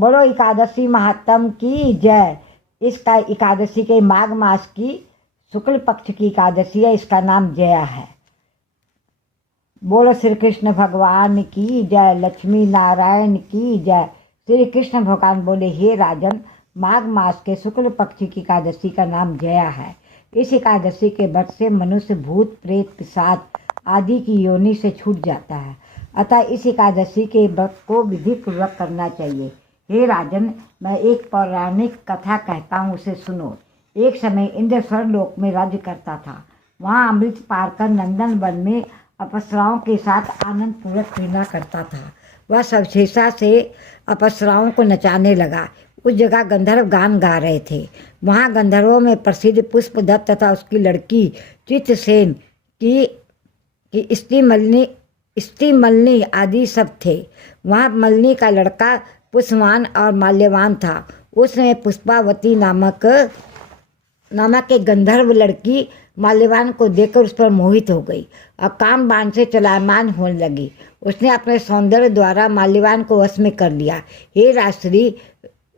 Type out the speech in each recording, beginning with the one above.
बोलो एकादशी महात्म की जय। इसका एकादशी के माघ मास की शुक्ल पक्ष की एकादशी है, इसका नाम जया है। बोलो श्री कृष्ण भगवान की जय, लक्ष्मी नारायण की जय। श्री कृष्ण भगवान बोले, हे राजन, माघ मास के शुक्ल पक्ष की एकादशी का नाम जया है। इस एकादशी के व्रत से मनुष्य भूत प्रेत पिशाच आदि की योनि से छूट जाता है। अतः इस एकादशी के व्रत को विधि पूर्वक करना चाहिए। हे राजन, मैं एक पौराणिक कथा कहता हूँ, उसे सुनो। एक समय इंद्र स्वर्गलोक में राज्य करता था। वहाँ अमृत पार कर नंदन वन में अप्सराओं के साथ आनंद पूर्वक क्रीड़ा करता था। वह सविशेषता से अप्सराओं को नचाने लगा। उस जगह गंधर्व गान गा रहे थे। वहाँ गंधर्वों में प्रसिद्ध पुष्पदत्त तथा उसकी लड़की चित्रसेन की स्त्री मलिनी आदि सब थे। वहाँ मलिनी का लड़का पुष्पवान और माल्यवान था। उसने पुष्पावती नामक एक गंधर्व लड़की माल्यवान को देखकर उस पर मोहित हो गई और काम बाण से चलायमान होने लगी। उसने अपने सौंदर्य द्वारा माल्यवान को वश में कर लिया। हे राजश्री,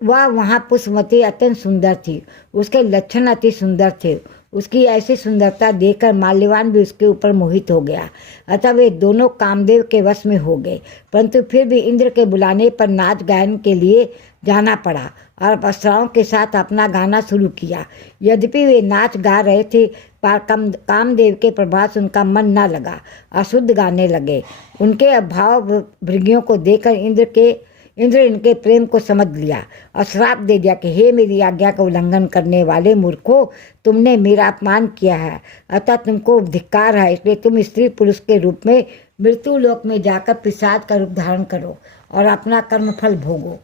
वह वहाँ पुष्पवती अत्यंत सुंदर थी। उसके लक्षण अति सुंदर थे। उसकी ऐसी सुंदरता देखकर माल्यवान भी उसके ऊपर मोहित हो गया। अतः वे दोनों कामदेव के वश में हो गए। परंतु फिर भी इंद्र के बुलाने पर नाच गायन के लिए जाना पड़ा और अप्सराओं के साथ अपना गाना शुरू किया। यद्यपि वे नाच गा रहे थे, पर कामदेव के प्रभाव से उनका मन न लगा, अशुद्ध गाने लगे। उनके भाव भृंगियों को देखकर इंद्र इनके प्रेम को समझ लिया और श्राप दे दिया कि हे मेरी आज्ञा का उल्लंघन करने वाले मूर्खों, तुमने मेरा अपमान किया है, अतः तुमको धिक्कार है। इसलिए तुम स्त्री पुरुष के रूप में मृत्यु लोक में जाकर पिशाच का रूप धारण करो और अपना कर्मफल भोगो।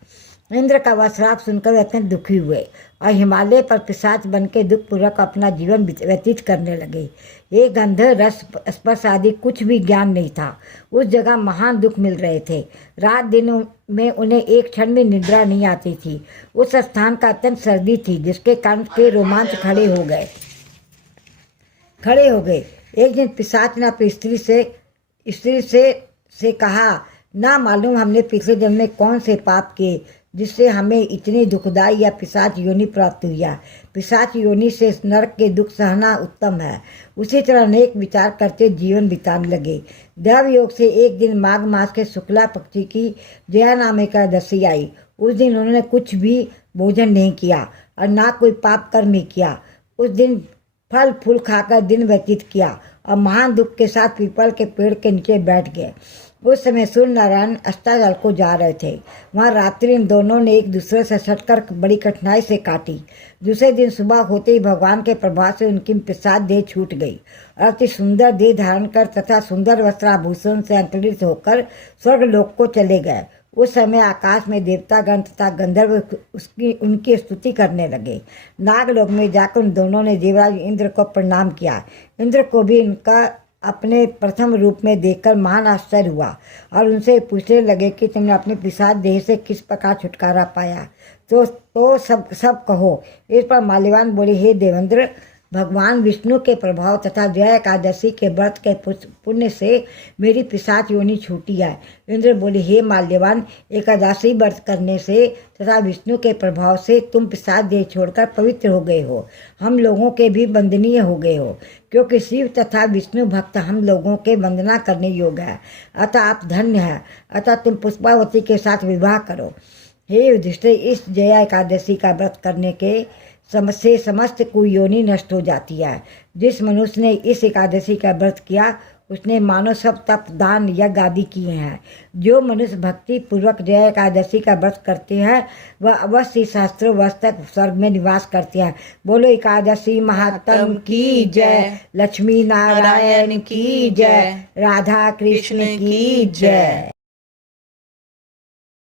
इंद्र का वह श्राप सुनकर अत्यंत दुखी हुए और हिमालय पर पिशाच बन के दुखपूर्वक अपना जीवन व्यतीत करने लगे। ये गंध रस स्पर्श आदि कुछ भी ज्ञान नहीं था। उस जगह महान दुख मिल रहे थे। रात दिन में उन्हें एक क्षण में निद्रा नहीं आती थी। उस स्थान का अत्यंत सर्दी थी, जिसके कारण के रोमांच खड़े हो गए। एक दिन पिशाच ने अपनी स्त्री से कहा, ना मालूम हमने पिछले जन्म में कौन से पाप किए जिससे हमें इतनी दुखदाई या पिशाच योनि प्राप्त हुआ। पिशाच योनि से नरक के दुख सहना उत्तम है। उसी तरह अनेक विचार करते जीवन बिताने लगे। देव योग से एक दिन माघ मास के शुक्ला पक्षी की जया नाम एकादशी आई। उस दिन उन्होंने कुछ भी भोजन नहीं किया और ना कोई पाप कर्म ही किया। उस दिन फल फूल खाकर दिन व्यतीत किया और महान दुख के साथ पीपल के पेड़ के नीचे बैठ गए। उस समय सूर्य नारायण अस्ताचल को जा रहे थे। वहाँ रात्रि इन दोनों ने एक दूसरे से सटकर बड़ी कठिनाई से काटी। दूसरे दिन सुबह होते ही भगवान के प्रभाव से उनकी पिशाच देह छूट गई और अति सुंदर देह धारण कर तथा सुंदर वस्त्राभूषण से अलंकृत होकर स्वर्गलोक को चले गए। उस समय आकाश में देवतागण तथा गंधर्व उनकी स्तुति करने लगे। नागलोक में जाकर उन दोनों ने देवराज इंद्र को प्रणाम किया। इंद्र को भी इनका अपने प्रथम रूप में देखकर महान आश्चर्य हुआ और उनसे पूछने लगे कि तुमने अपने पिशाच देह से किस प्रकार छुटकारा पाया, तो सब कहो। इस पर माल्यवान बोले, हे देवेंद्र, भगवान विष्णु के प्रभाव तथा जया एकादशी के व्रत के पुण्य से मेरी पिशाच योनि छूटी है। इंद्र बोले, हे माल्यवान, एकादशी व्रत करने से तथा विष्णु के प्रभाव से तुम पिशाच देह छोड़कर पवित्र हो गए हो। हम लोगों के भी वंदनीय हो गए हो, क्योंकि शिव तथा विष्णु भक्त हम लोगों के वंदना करने योग्य है। अतः आप धन्य है। अतः तुम पुष्पावती के साथ विवाह करो। हे युधिष्ठिर, इस जया एकादशी का व्रत करने के से समस्त कुयोनि नष्ट हो जाती है। जिस मनुष्य ने इस एकादशी का व्रत किया, उसने मानो सब तप दान यज्ञ आदि किए हैं। जो मनुष्य भक्ति पूर्वक जया एकादशी का व्रत करते हैं, वह अवश्य शास्त्रों वर्ष तक स्वर्ग में निवास करते हैं। बोलो एकादशी महात्म की जय, लक्ष्मी नारायण की जय, राधा कृष्ण की जय।